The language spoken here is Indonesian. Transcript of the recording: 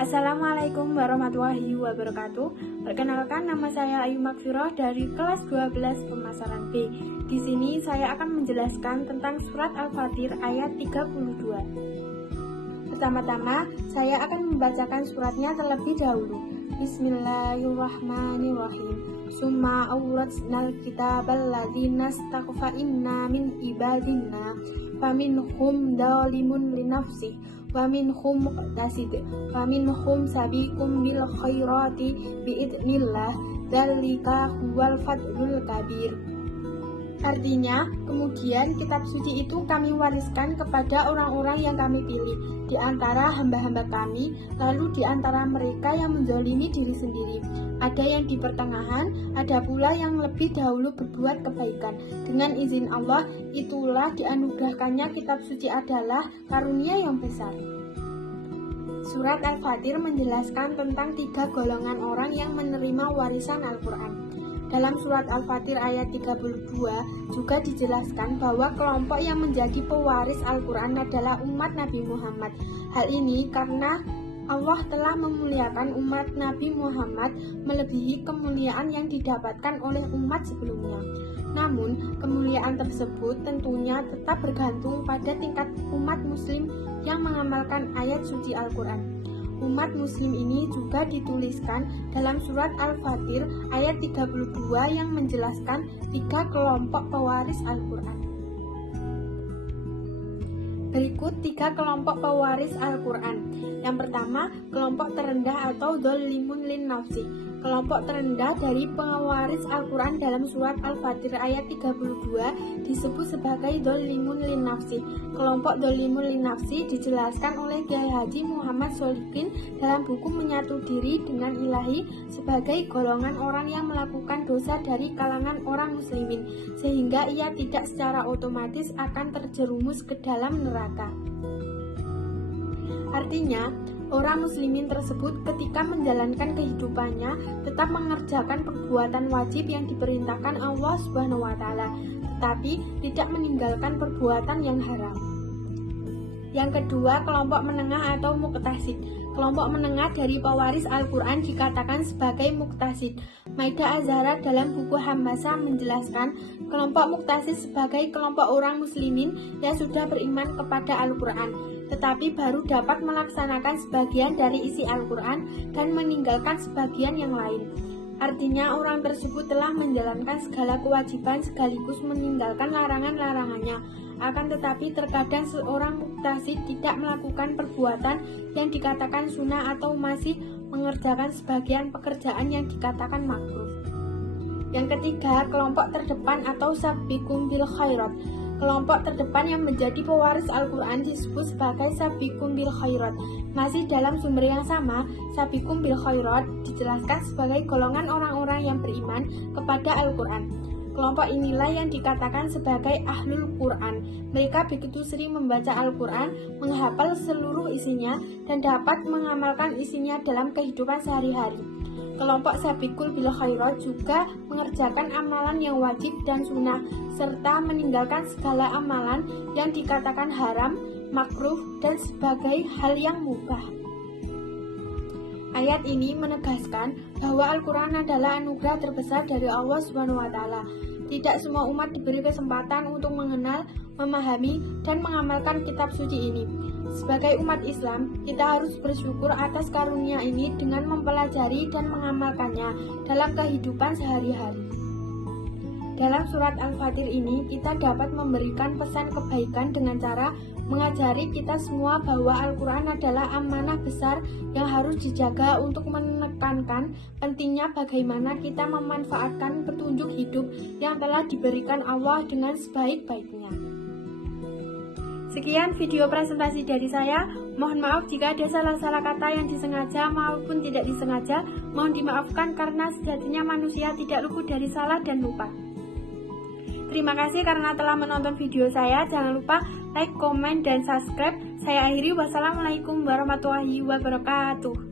Assalamualaikum warahmatullahi wabarakatuh. Perkenalkan, nama saya Ayu Makfiroh dari kelas 12 pemasaran B. Di sini saya akan menjelaskan tentang surat Al-Fatir ayat 32. Pertama-tama, saya akan membacakan suratnya terlebih dahulu. Bismillahirrahmanirrahim. Summa awratsnal kitabal ladzina staghfa'inna min ibadina faminhum dzalimun linafsihi wa minhum muqtasid wa minhum sabiqum bil khairati biidznillah dzalika huwal fadlul kabir. Artinya, kemudian kitab suci itu kami wariskan kepada orang-orang yang kami pilih di antara hamba-hamba kami, lalu di antara mereka yang menzalimi diri sendiri. Ada yang di pertengahan, ada pula yang lebih dahulu berbuat kebaikan. Dengan izin Allah, itulah dianugerahkannya kitab suci adalah karunia yang besar. Surat Al-Fatir menjelaskan tentang 3 golongan orang yang menerima warisan Al-Quran. Dalam surat Al-Fatir ayat 32 juga dijelaskan bahwa kelompok yang menjadi pewaris Al-Quran adalah umat Nabi Muhammad. Hal ini karena Allah telah memuliakan umat Nabi Muhammad melebihi kemuliaan yang didapatkan oleh umat sebelumnya. Namun, kemuliaan tersebut tentunya tetap bergantung pada tingkat umat muslim yang mengamalkan ayat suci Al-Quran. Umat muslim ini juga dituliskan dalam surat Al-Fatir ayat 32 yang menjelaskan 3 kelompok pewaris Al-Quran. Berikut 3 kelompok pewaris Al-Quran. Yang pertama, kelompok terendah atau dzalimun lin nafsi. Kelompok terendah dari pewaris Al-Quran dalam surat Al-Fatir ayat 32 disebut sebagai dzalimun lin nafsi. Kelompok dzalimun lin nafsi dijelaskan oleh Kiai Haji Muhammad Sholihin dalam buku Menyatu Diri dengan Ilahi sebagai golongan orang yang melakukan dosa dari kalangan orang muslimin, sehingga ia tidak secara otomatis akan terjerumus ke dalam neraka. Artinya, orang muslimin tersebut ketika menjalankan kehidupannya tetap mengerjakan perbuatan wajib yang diperintahkan Allah Subhanahu wa taala, tetapi tidak meninggalkan perbuatan yang haram. Yang kedua, kelompok menengah atau muqtasid. Kelompok menengah dari pewaris Al-Quran dikatakan sebagai muqtasid. Maida Azhara dalam buku Hamasa menjelaskan kelompok muqtasid sebagai kelompok orang muslimin yang sudah beriman kepada Al-Quran, tetapi baru dapat melaksanakan sebagian dari isi Al-Quran dan meninggalkan sebagian yang lain. Artinya, orang tersebut telah menjalankan segala kewajiban sekaligus meninggalkan larangan-larangannya. Akan tetapi terkadang seorang muqtasid tidak melakukan perbuatan yang dikatakan sunnah atau masih mengerjakan sebagian pekerjaan yang dikatakan makruh. Yang ketiga, kelompok terdepan atau sabiqum bil khairat. Kelompok terdepan yang menjadi pewaris Al-Quran disebut sebagai sabiqum bil khairat. Masih dalam sumber yang sama, sabiqum bil khairat dijelaskan sebagai golongan orang-orang yang beriman kepada Al-Quran. Kelompok inilah yang dikatakan sebagai Ahlul Quran. Mereka begitu sering membaca Al-Quran, menghafal seluruh isinya, dan dapat mengamalkan isinya dalam kehidupan sehari-hari. Kelompok sabiqul bil khairat juga mengerjakan amalan yang wajib dan sunnah, serta meninggalkan segala amalan yang dikatakan haram, makruh, dan sebagai hal yang mubah. Ayat ini menegaskan bahwa Al-Quran adalah anugerah terbesar dari Allah Subhanahu wa taala. Tidak semua umat diberi kesempatan untuk mengenal, memahami, dan mengamalkan kitab suci ini. Sebagai umat Islam, kita harus bersyukur atas karunia ini dengan mempelajari dan mengamalkannya dalam kehidupan sehari-hari. Dalam surat Al-Fatir ini, kita dapat memberikan pesan kebaikan dengan cara mengajari kita semua bahwa Al-Quran adalah amanah besar yang harus dijaga untuk menekankan pentingnya bagaimana kita memanfaatkan petunjuk hidup yang telah diberikan Allah dengan sebaik-baiknya. Sekian video presentasi dari saya. Mohon maaf jika ada salah-salah kata yang disengaja maupun tidak disengaja. Mohon dimaafkan karena sejatinya manusia tidak luput dari salah dan lupa. Terima kasih karena telah menonton video saya. Jangan lupa like, komen, dan subscribe. Saya akhiri. Wassalamualaikum warahmatullahi wabarakatuh.